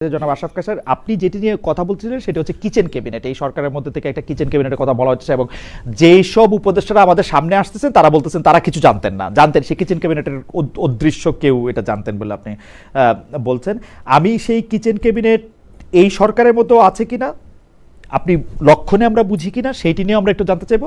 জনাব আশরাফ কায়সার, আপনি যেটি নিয়ে কথা বলছিলেন সেটা হচ্ছে কিচেন ক্যাবিনেট। এই সরকারের মধ্যে থেকে একটা কিচেন ক্যাবিনেটের কথা বলা হচ্ছে এবং যেই সব উপদেষ্টারা আমাদের সামনে আসতেছেন তারা বলতেছেন তারা কিছু জানতেন না, জানতেন সেই কিচেন ক্যাবিনেটের অদৃশ্য কেউ এটা জানতেন বলে আপনি বলছেন। আমি সেই কিচেন ক্যাবিনেট এই সরকারের মতো আছে কিনা, আপনি লক্ষণে আমরা বুঝি কিনা, সেইটি নিয়ে আমরা একটু জানতে চাইবো।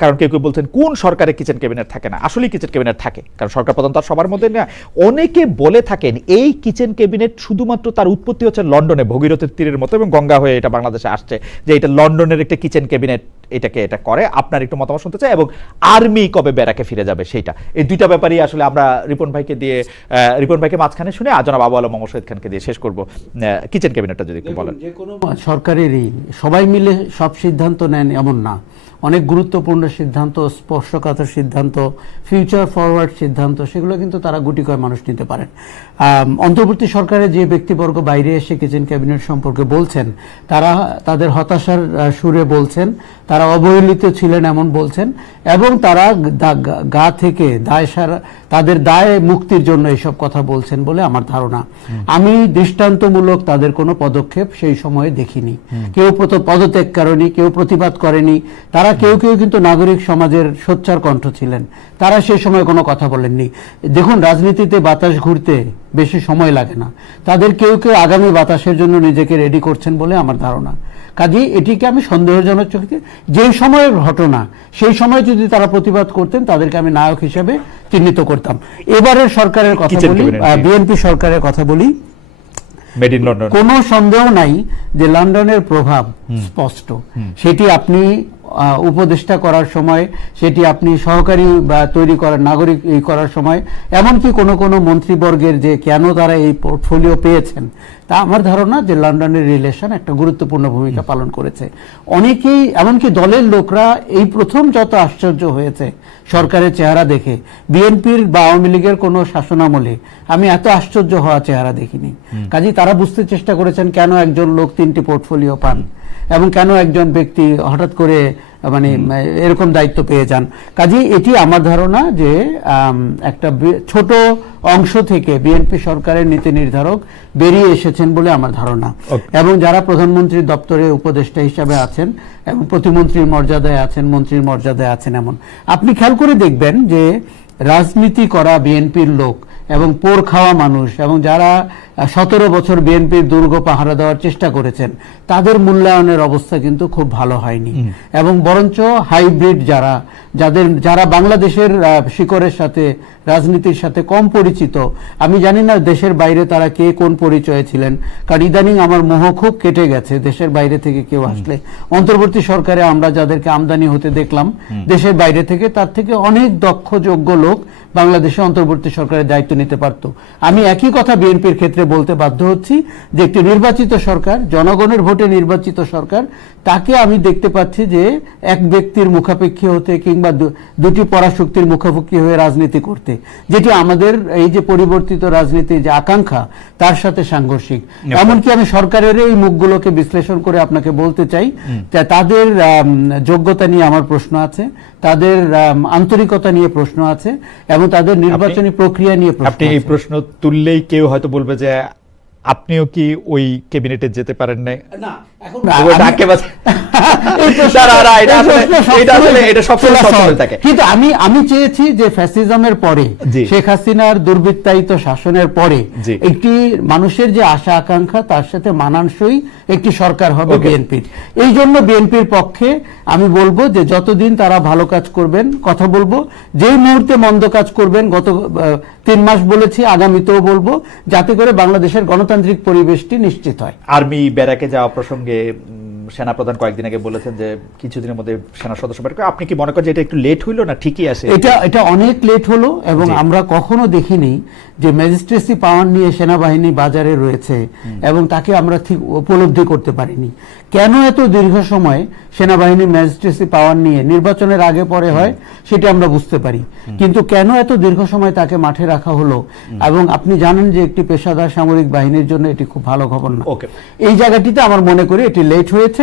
কারণ কেউ কেউ বলছেন কোন সরকারে কিচেন ক্যাবিনেট থাকে না, আসলেই কিচেন ক্যাবিনেট থাকে, কারণ সরকার প্রধান তার সবার মধ্যে না। অনেকে বলে থাকেন এই কিচেন ক্যাবিনেট শুধুমাত্র তার উৎপত্তি হচ্ছে লন্ডনে, ভগীরথের তীরের মতো, এবং গঙ্গা হয়ে এটা বাংলাদেশে আসছে, যে এটা লন্ডনের একটা কিচেন ক্যাবিনেট এটা করে। আপনার একটু মতামত শুনতে চাই, এবং আর্মি কবে ব্যারাকে ফিরে যাবে সেইটা, এই দুইটা ব্যাপারই আসলে আমরা রিপন ভাইকে মাঝখানে শুনে জনাব আবু আলম মোহাম্মদ শহীদ খানকে দিয়ে শেষ করবো। কিচেন ক্যাবিনেটটা যদি একটু বলেন। যে কোনো সরকারেরই সবাই মিলে সব সিদ্ধান্ত নেন এমন না, অনেক গুরুত্বপূর্ণ সিদ্ধান্ত, স্পর্শকাতর সিদ্ধান্ত, ফিউচার ফরওয়ার্ড সিদ্ধান্ত, সেগুলো কিন্তু তারা গুটি কয় মানুষ নিতে পারেন। অন্তর্বর্তী সরকারে যে ব্যক্তিবর্গ বাইরে এসে কিচেন ক্যাবিনেট সম্পর্কে বলছেন, তারা তাদের হতাশার সুরে বলছেন, তারা অবহেলিত ছিলেন এমন বলছেন, এবং তারা গা থেকে তাদের দায় মুক্তির জন্য এইসব কথা বলছেন বলে আমার ধারণা। আমি দৃষ্টান্তমূলক তাদের কোনো পদক্ষেপ সেই সময়ে দেখিনি। কেউ পদত্যাগ করেনি, কেউ প্রতিবাদ করেনি, তারা কেউ কিন্তু নাগরিক সমাজের সোচ্চার কণ্ঠ ছিলেন, তারা সেই সময় কোনো কথা বলেননি। দেখুন, রাজনীতিতে বাতাস ঘুরতে বেশি সময় লাগে না, তাদের কেউ আগামী বাতাসের জন্য নিজেকে রেডি করছেন বলে আমার ধারণা। কাজেই এটিকে আমি সন্দেহজনক চোখে, যে সময়ের ঘটনা সেই সময় যদি তারা প্রতিবাদ করতেন তাদেরকে আমি নায়ক হিসেবে চিহ্নিত করতাম। এবারের সরকারের কথা বলি, বিএনপি সরকারের কথা বলি, কোনো সন্দেহ নাই যে লন্ডনের প্রভাব স্পষ্ট। সেটি আপনি উপদেষ্টা করার সময়, সেটি আপনি সহকারী বা তৈরি করার, নাগরিক করার সময়, এমনকি কোনো মন্ত্রীবর্গের যে কেন তারা এই পোর্টফোলিও পেয়েছেন, তা আমার ধারণা যে লন্ডনের রিলেশন একটা গুরুত্বপূর্ণ ভূমিকা পালন করেছে। অনেকেই, এমনকি দলের লোকরা এই প্রথম যত আশ্চর্য হয়েছে সরকারের চেহারা দেখে, বিএনপির বা আওয়ামী লীগের কোনো শাসনামলে আমি এত আশ্চর্য হওয়া চেহারা দেখিনি। কাজেই তারা বুঝতে চেষ্টা করেছেন কেন একজন লোক 3টি পোর্টফোলিও পান এবং কেন একজন ব্যক্তি হঠাৎ করে মানে এরকম দায়িত্ব পেয়ে যান। কাজেই এটি আমার ধারণা যে একটা ছোট অংশ থেকে বিএনপি সরকারের নীতি নির্ধারক বেরিয়ে এসেছেন বলে আমার ধারণা। এবং যারা প্রধানমন্ত্রীর দপ্তরে উপদেষ্টা হিসাবে আছেন এবং প্রতিমন্ত্রীর মর্যাদায় আছেন, মন্ত্রীর মর্যাদায় আছেন, এমন আপনি খেয়াল করে দেখবেন যে রাজনীতি করা বিএনপির লোক এবং পোর খাওয়া মানুষ, এবং যারা 17 বছর বিএনপির দুর্গ পাহারা দেওয়ার চেষ্টা করেছেন, তাদের মূল্যায়নের অবস্থা কিন্তু খুব ভালো হয়নি। এবং বরঞ্চ হাইব্রিড যারা বাংলাদেশের শিকড়ের সাথে, রাজনীতির সাথে কম পরিচিত, আমি জানি না দেশের বাইরে তারা কে কোন পরিচয়ে ছিলেন, কারণ ইদানিং আমার মোহ খুব কেটে গেছে দেশের বাইরে থেকে কেউ আসলে। অন্তর্বর্তী সরকারে আমরা যাদেরকে আমদানি হতে দেখলাম দেশের বাইরে থেকে, তার থেকে অনেক দক্ষ যোগ্য লোক বাংলাদেশে অন্তর্বর্তী সরকারের দায়িত্ব নিতে পারত। আমি একই কথা বিএনপির ক্ষেত্রে বলতে বাধ্য হচ্ছি যে একটি নির্বাচিত সরকার, জনগণের ভোটে নির্বাচিত সরকার, তাকে আমি দেখতে পাচ্ছি যে এক ব্যক্তির মুখাপেক্ষী হতে কিংবা দুটি পরাশক্তির মুখাপেক্ষী হয়ে রাজনীতি করতে, যেটি আমাদের এই যে পরিবর্তিত রাজনীতির যে আকাঙ্ক্ষা তার সাথে সাংঘর্ষিক। এমনকি আমি সরকারের এই মুখগুলোকে বিশ্লেষণ করে আপনাকে বলতে চাই, তাদের যোগ্যতা নিয়ে আমার প্রশ্ন আছে, তাদের আন্তরিকতা নিয়ে প্রশ্ন আছে, এবং তাদের নির্বাচনী প্রক্রিয়া নিয়ে প্রশ্ন আছে। আপনি এই প্রশ্ন তুললেই কেউ হয়তো বলবে যে আপনিও কি ওই ক্যাবিনেটে যেতে পারেন না। কিন্তু আমি চেয়েছি যে ফ্যাসিজমের পরে, শেখ হাসিনার দুর্বৃত্তায়িত শাসনের পরে একটি মানুষের যে আশা আকাঙ্ক্ষা তার সাথে মানানসই একটি সরকার হবে বিএনপির। এই জন্য বিএনপির পক্ষে আমি বলবো যে যতদিন তারা ভালো কাজ করবেন কথা বলবো, যেই মুহূর্তে মন্দ কাজ করবেন, গত 3 মাস বলেছি, আগামীতেও বলবো, যাতে করে বাংলাদেশের গণতান্ত্রিক পরিবেশটি নিশ্চিত হয়। আর্মি ব্যারাকে যাওয়া প্রসঙ্গে সেনাপ্রধান কয়েকদিন আগে বলেছেন যে কিছুদিনের মধ্যে সেনা সদস্য বের করে। আপনি কি মনে করেন যে এটা একটু লেট হইলো না ঠিকই আছে? এটা অনেক লেট হলো, এবং আমরা কখনো দেখিনি যে ম্যাজিস্ট্রেসি পাওয়ার নিয়ে সেনাবাহিনী বাজারে রয়েছে এবং তাকে আমরা ঠিক উপলব্ধি করতে পারিনি। কেন এত দীর্ঘ সময় সেনাবাহিনী ম্যাজিস্ট্রেসি পাওয়ার নিয়ে নির্বাচনের আগে পরে হয় সেটা আমরা বুঝতে পারি, কিন্তু কেন এত দীর্ঘ সময় তাকে মাঠে রাখা হলো? এবং আপনি জানেন যে একটি পেশাদার সামরিক বাহিনীর জন্য এটি খুব ভালো খবর না। এই জায়গাটিতে আমার মনে করি এটি লেট হয়েছে।